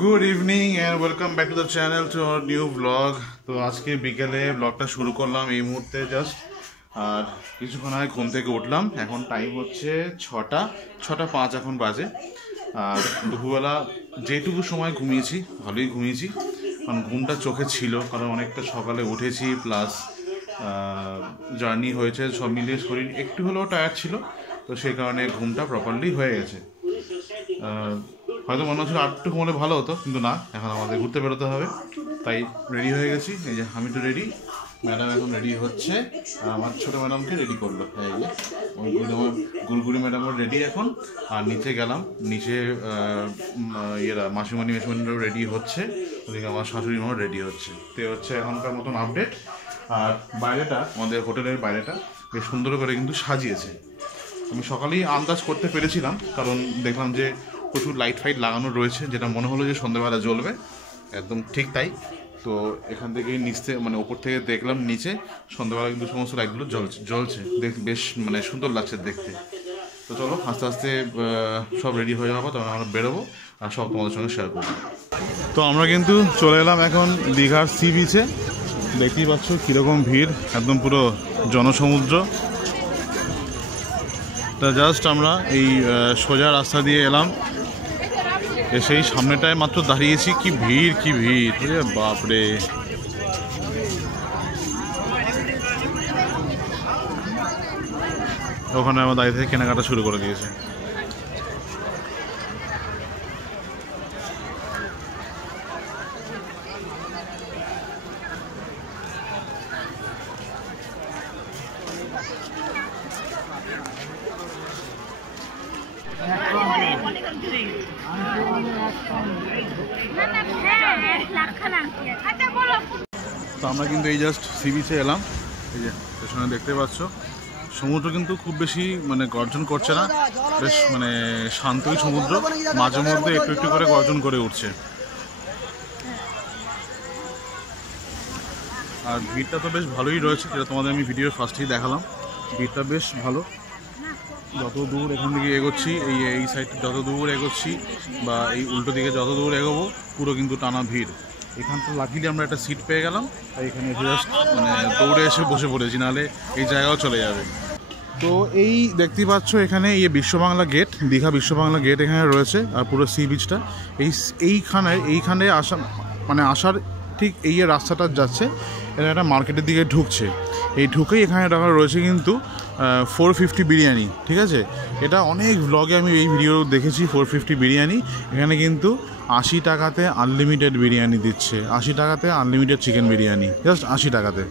Good evening and welcome back to the channel to our new blog. তো আজকে বিকেলে ব্লগটা শুরু করলাম এই মুহূর্তে জাস্ট। আর কিছুক্ষণ আগে ঘুম থেকে উঠলাম, এখন টাইম হচ্ছে 6:05 এখন বাজে। আর দুপুরবেলা যেটুকু সময় ঘুমিয়েছি ভালোই ঘুমিয়েছি, কারণ ঘুমটা চোখে ছিল, কারণ অনেকটা সকালে উঠেছি প্লাস জার্নি হয়েছে, সব মিলিয়ে শরীর একটু হলেও টায়ার্ড ছিল, তো সেই কারণে ঘুমটা প্রপারলি হয়ে গেছে। হয়তো মনে হচ্ছিল আরেকটু ঘুমলে ভালো হতো, কিন্তু না, এখন আমাদের ঘুরতে বেরোতে হবে, তাই রেডি হয়ে গেছি। এই যে আমি তো রেডি, ম্যাডাম এখন রেডি হচ্ছে, আর আমার ছোটো ম্যাডামকে রেডি করলো। এই যে আমার গুলগুড়ি ম্যাডামও রেডি এখন। আর নিচে গেলাম, নিচে মাসিমণিরাও রেডি হচ্ছে, ওদিকে আমার শাশুড়ি মাও রেডি হচ্ছে। তো হচ্ছে এখনকার মতন আপডেট। আর বাইরেটা, আমাদের হোটেলের বাইরেটা বেশ সুন্দর করে কিন্তু সাজিয়েছে। আমি সকালেই আন্দাজ করতে পেরেছিলাম, কারণ দেখলাম যে প্রচুর লাইট ফাইট লাগানো রয়েছে, যেটা মনে হলো যে সন্ধ্যেবেলা জ্বলবে, একদম ঠিক তাই। তো এখান থেকে নিচে ওপর থেকে দেখলাম নিচে সন্ধ্যেবেলা কিন্তু সমস্ত লাইটগুলো জ্বলছে, বেশ সুন্দর লাগছে দেখতে। তো চলো আস্তে আস্তে সব রেডি হয়ে যাবো, তখন আমরা বেরোবো আর সব তোমাদের সঙ্গে শেয়ার করবো। তো আমরা কিন্তু চলে এলাম এখন দীঘার সি বিচে। দেখতেই পাচ্ছ কীরকম ভিড়, একদম পুরো জনসমুদ্র। তা জাস্ট আমরা এই সোজা রাস্তা দিয়ে এলাম, সেই সামনেটায় মাত্র দাঁড়িয়েছি, কি ভিড় কি ভিড়, বাপরে। ওখানে আমার দাঁড়িয়ে থেকে কেনাকাটা শুরু করে দিয়েছে। তো আমরা কিন্তু এই জাস্ট সি বিচে এলাম, এই যে পেছনে দেখতে পাচ্ছ সমুদ্র কিন্তু খুব বেশি গর্জন করছে না, বেশ শান্তই সমুদ্র, মাঝে মধ্যে একটু একটু করে গর্জন করে উঠছে। আর ভিড়টা তো বেশ ভালোই রয়েছে, যেটা তোমাদের আমি ভিডিও ফার্স্টেই দেখালাম, ভিড়টা বেশ ভালো। যত দূর এখান থেকে এগোচ্ছি, এই সাইড যত দূর এগোচ্ছি বা এই উল্টো দিকে যত দূর এগোবো, পুরো কিন্তু টানা ভিড়। এখানটা লাকিলি আমরা একটা সিট পেয়ে গেলাম, তাই এখানে জাস্ট দৌড়ে এসে বসে পড়েছি, নাহলে এই জায়গাও চলে যাবে। তো এই দেখতেই পাচ্ছ এখানে বিশ্ববাংলা গেট, দীঘা বিশ্ববাংলা গেট এখানে রয়েছে, আর পুরো সি বিচটা এইখানে আসা আসার ঠিক এই রাস্তাটা যাচ্ছে, এটা একটা মার্কেটের দিকে ঢুকছে। এই ঢুকেই এখানে রাখা রয়েছে কিন্তু 450 বিরিয়ানি, ঠিক আছে। এটা অনেক ব্লগে আমি এই ভিডিও দেখেছি, 450 বিরিয়ানি। এখানে কিন্তু 80 টাকাতে আনলিমিটেড বিরিয়ানি দিচ্ছে, 80 টাকাতে আনলিমিটেড চিকেন বিরিয়ানি, জাস্ট 80 টাকাতে।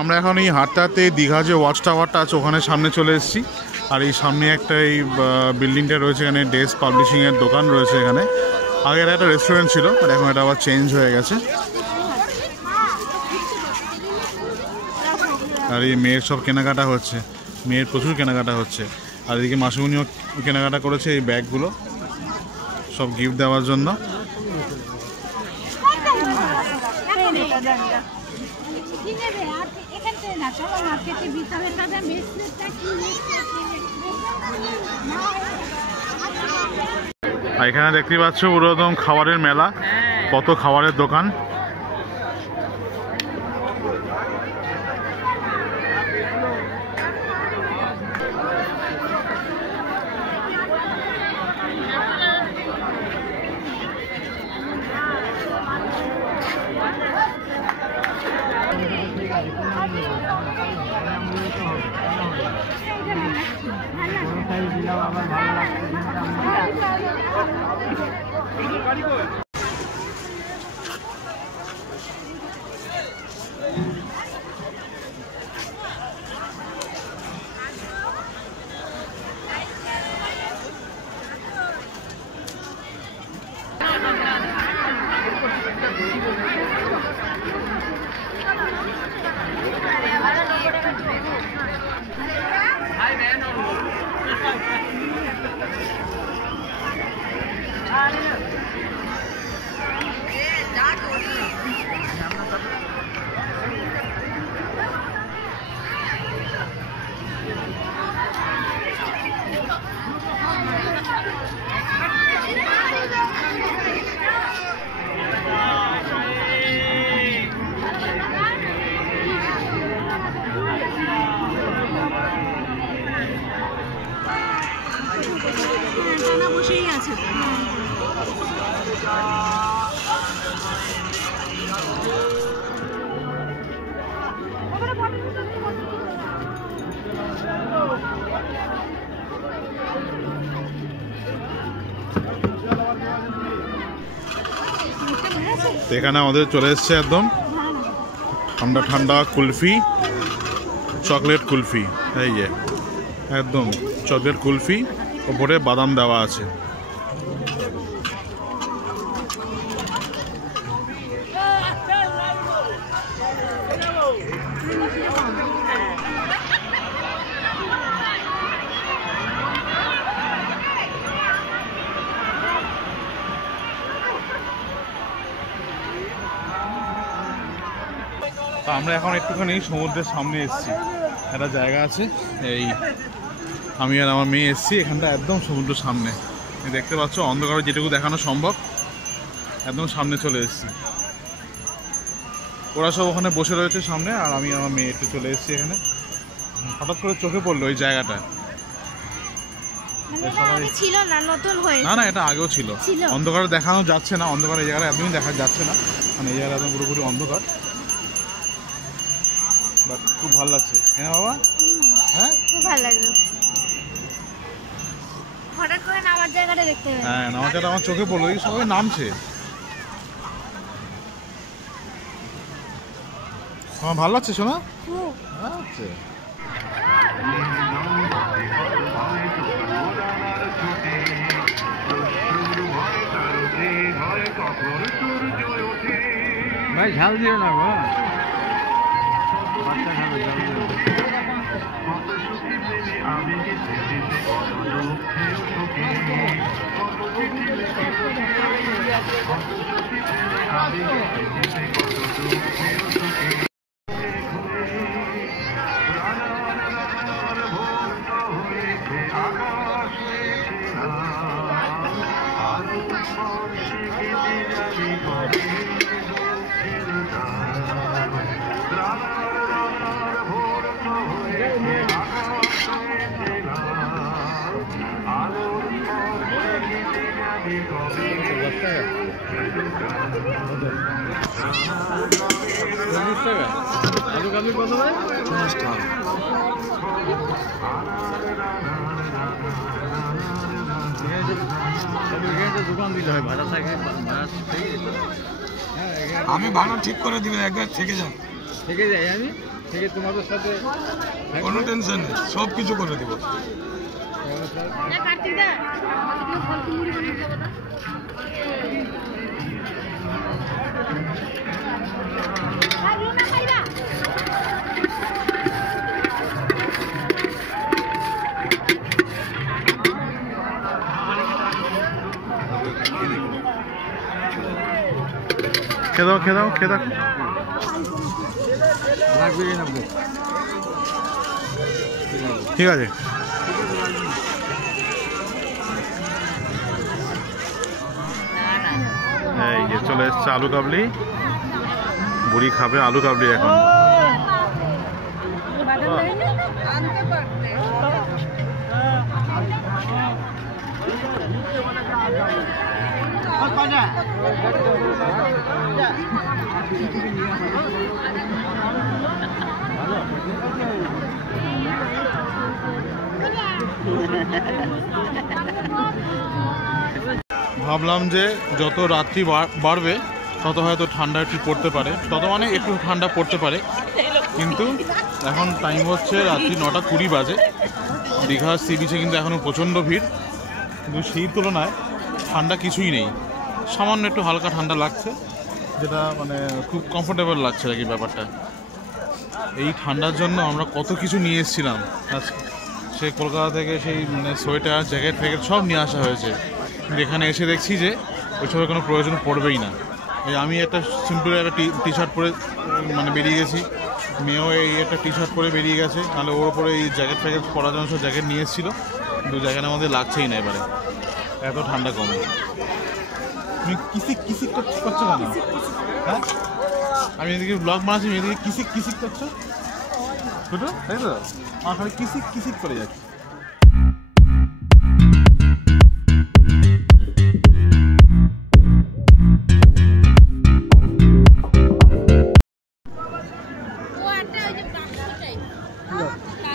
আমরা এখন এই হাঁটতে হাঁটতে দীঘা যে ওয়াচ টাওয়ারটা আছে ওখানে সামনে চলে এসেছি। আর এই সামনে একটা এই বিল্ডিংটা রয়েছে, এখানে ডেস পাবলিশিংয়ের দোকান রয়েছে। এখানে আগের একটা রেস্টুরেন্ট ছিল, আর এখন এটা আবার চেঞ্জ হয়ে গেছে। আর এই মেয়ের সব কেনাকাটা হচ্ছে, মেয়ের প্রচুর কেনাকাটা হচ্ছে। আর এদিকে মাসিমণিও কেনাকাটা করেছে এই ব্যাগগুলো, সব গিফট দেওয়ার জন্য। এখানে দেখতে পাচ্ছ পুরো একদম খাবারের মেলা, কত খাবারের দোকান। এখানে আমাদের চলে এসছে একদম ঠান্ডা ঠান্ডা কুলফি, চকলেট কুলফি। এই যে একদম চকলেট কুলফি, ওপরে বাদাম দেওয়া আছে। আমরা এখন একটুখানি সমুদ্রের সামনে এসেছি, একটা জায়গা আছে, এই আমি আর আমার মেয়ে এসেছি এখানটা একদম সমুদ্রের সামনে। দেখতে পাচ্ছ অন্ধকারে যেটুকু দেখানো সম্ভব একদম সামনে চলে এসেছি। ওরা সব ওখানে বসে রয়েছে সামনে, আর আমি আমার মেয়ে একটু চলে এসেছি এখানে। হঠাৎ করে চোখে পড়লো ওই জায়গাটা। না না, এটা আগেও ছিল, অন্ধকারে দেখানো যাচ্ছে না, অন্ধকার এই জায়গায় একদমই দেখা যাচ্ছে না, মানে এই জায়গাটা একদম পুরোপুরি অন্ধকার। বাট খুব ভালো লাগছে। হ্যাঁ বাবা, হ্যাঁ খুব ভালো লাগলো। হঠাৎ করে নামার জায়গাটা দেখতে পেলাম। হ্যাঁ, নামার জায়গাটা আমার চোখে পড়লো, এই সবাই নামছে। তোমার ভালো লাগছে শোনা? আচ্ছা, ভাই ঝাল দিও না গো, বাচ্চা খাবে ঝাল দিও। আমি ভাড়া ঠিক করে দিবে, একবার থেকে যান, থেকে যাই আমি, থেকে তোমাদের সাথে কোনো টেনশন নেই, সব কিছু করে দিব। খেদাও খেদাও খেদাও, ঠিক আছে। এই যে চলে এসছে আলু কাবলি, বুড়ি খাবে আলু কাবলি এখন। ভাবলাম যে যত রাত্রি বাড়বে তত হয়তো ঠান্ডা একটু পড়তে পারে, তত মানে একটু ঠান্ডা পড়তে পারে, কিন্তু এখন টাইম হচ্ছে রাত্রি 9:20 বাজে। দীঘার সি বিচে কিন্তু এখনও প্রচণ্ড ভিড়, কিন্তু সেই তুলনায় ঠান্ডা কিছুই নেই, সামান্য একটু হালকা ঠান্ডা লাগছে, যেটা মানে খুব কমফোর্টেবল লাগছে আর কি ব্যাপারটা। এই ঠান্ডার জন্য আমরা কত কিছু নিয়ে এসেছিলাম, সেই কলকাতা থেকে সেই মানে সোয়েটার জ্যাকেট ফ্যাকেট সব নিয়ে আসা হয়েছে, কিন্তু এখানে এসে দেখছি যে ওইসবের কোনো প্রয়োজন পড়বেই না। এই আমি একটা সিম্পল একটা টি শার্ট পরে মানে বেরিয়ে গেছি, মেয়েও এই একটা টি শার্ট পরে বেরিয়ে গেছে, নাহলে ওর ওপরে এই জ্যাকেট ফ্যাকেট পরার জন্য সব জ্যাকেট নিয়ে এসেছিলো, কিন্তু জ্যাকেট আমাদের লাগছেই না এবারে, এত ঠান্ডা কমে। তুমি কিসিক কিসিক করছো কেন? হ্যাঁ, আমি এদিকে ব্লগ বানাচ্ছি, এদিকে কিসিক কিসিক করছো ছোটো, তাই তো? আমার খালি কিসিক কিসিক করে যাচ্ছে।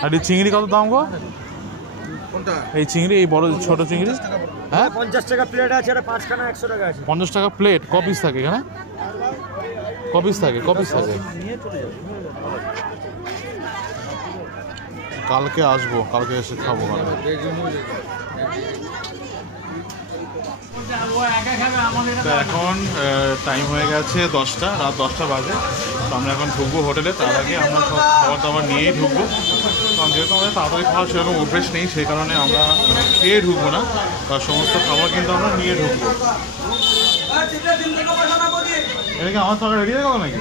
আর এই চিংড়ি কত দাম গো? কোনটা? এই চিংড়ি, এই বড় ছোট চিংড়ি? হ্যাঁ 50 টাকা প্লেট আছে, আর 5খানা 100 টাকা আছে। 50 টাকা প্লেট। ক পিস থাকে এখানে? ক পিস থাকে? কালকে আসবো, কালকে এসে খাবো। তো এখন টাইম হয়ে গেছে 10টা, রাত 10টা বাজে। তো আমরা এখন ঢুকবো হোটেলে। তার আগে আমরা সব খাবার দাবার নিয়েই ঢুকবো, কারণ যেহেতু আমাদের তাড়াতাড়ি খাওয়ার সেরকম অভ্যেস নেই, সেই কারণে আমরা খেয়ে ঢুকবো না, বা সমস্ত খাবার কিন্তু আমরা নিয়ে ঢুকবো। এটা কি আমার সঙ্গে রেডি হয়ে গেল নাকি?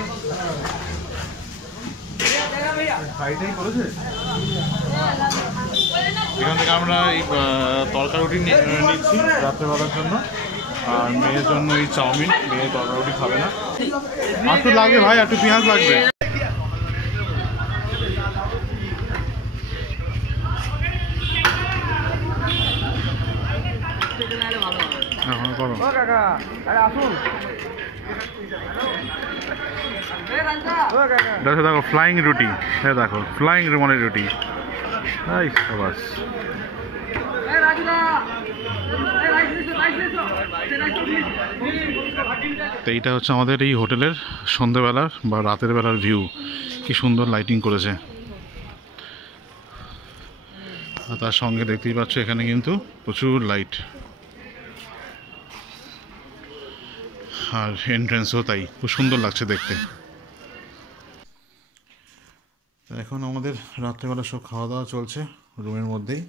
করেছে। এখান থেকে আমরা এই তরকা রুটি নিচ্ছি রাত্রেবেলার জন্য, আর মেয়ের জন্য এই চাউমিন। মেয়ে তরকা রুটি খাবে না। একটু লাগবে ভাই, একটু পেঁয়াজ লাগবে। হ্যাঁ করো। দেখো ফ্লাইং রুটি, হ্যাঁ দেখো ফ্লাইং রুমালের রুটি। বাস তো এইটা হচ্ছে আমাদের এই হোটেলের সন্ধ্যেবেলার বা রাতের বেলার ভিউ। কি সুন্দর লাইটিং করেছে। আর তার সঙ্গে দেখতেই পাচ্ছ এখানে কিন্তু প্রচুর লাইট, আর এন্ট্রেন্সও তাই, খুব সুন্দর লাগছে দেখতে। এখন আমাদের রাত্রেবেলা সব খাওয়া দাওয়া চলছে রুমের মধ্যেই।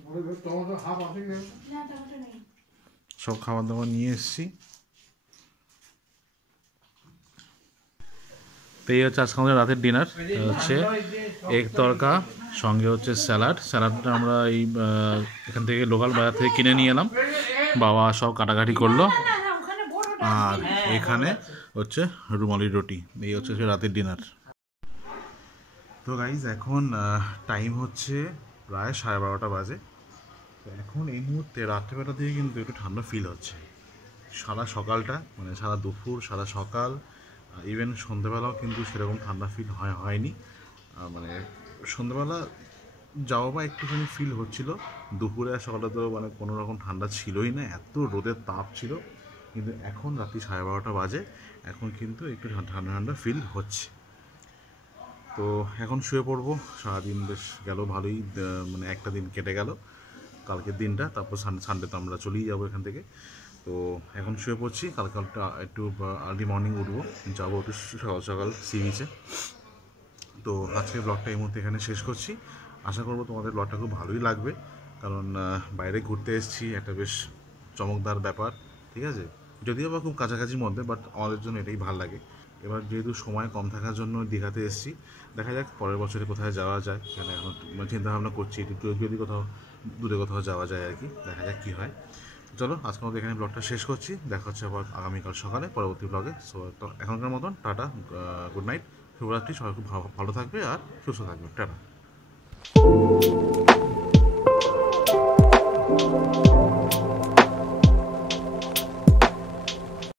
সব খাবার দাবার নিয়ে এসেছি। তো এই হচ্ছে আজকে আমাদের রাতের ডিনার। হচ্ছে এগ তরকা, সঙ্গে হচ্ছে স্যালাড। স্যালাডটা আমরা এই এখান থেকে লোকাল বাজার থেকে কিনে নিয়ে এলাম, বাবা সব কাটাকাটি করলো। আর এখানে হচ্ছে রুমালি রুটি। এই হচ্ছে রাতের ডিনার। তো গাইজ এখন টাইম হচ্ছে প্রায় 12:30 বাজে। তো এখন এই মুহূর্তে রাত্রিবেলা দিয়ে কিন্তু একটু ঠান্ডা ফিল হচ্ছে। সারা সকালটা, মানে সারা দুপুর, সারা সকাল, ইভেন সন্ধ্যেবেলাও কিন্তু সেরকম ঠান্ডা ফিল হয়নি। মানে সন্ধ্যেবেলা যাওয়া বা একটুখানি ফিল হচ্ছিল, দুপুরে আর সকালে তো মানে কোনো রকম ঠান্ডা ছিলই না, এত রোদের তাপ ছিল। কিন্তু এখন রাত্রি 12:30 বাজে, এখন কিন্তু একটু ঠান্ডা ঠান্ডা ফিল হচ্ছে। তো এখন শুয়ে পড়বো। সারাদিন বেশ গেল ভালোই, মানে একটা দিন কেটে গেল কালকের দিনটা। তারপর সানডে তো আমরা চলেই যাবো এখান থেকে। তো এখন শুয়ে পড়ছি। কালকে একটু আর্লি মর্নিং উঠবো, যাবো একটু সকাল সকাল সি বিচে। তো আজকের ব্লগটা এই মুহূর্তে এখানে শেষ করছি। আশা করবো তোমাদের ব্লগটা খুব ভালোই লাগবে, কারণ বাইরে ঘুরতে এসেছি, একটা বেশ চমকদার ব্যাপার, ঠিক আছে। যদিও বা খুব কাছাকাছির মধ্যে, বাট আমাদের জন্য এটাই ভালো লাগে। এবার যেহেতু সময় কম থাকার জন্য দীঘাতে এসেছি, দেখা যাক পরের বছরে কোথায় যাওয়া যায়। সেখানে এখন চিন্তাভাবনা করছি যদি কোথাও দূরে কোথাও যাওয়া যায় আর কি, দেখা যাক কী হয়। চলো আজকে আমাদের এখানে ব্লগটা শেষ করছি। দেখা হচ্ছে আবার আগামীকাল সকালে পরবর্তী ব্লগে। সো এখনকার মতন টাটা, গুড নাইট, শুভরাত্রি। সবাই খুব ভালো থাকবে আর সুস্থ থাকবে। টাটা।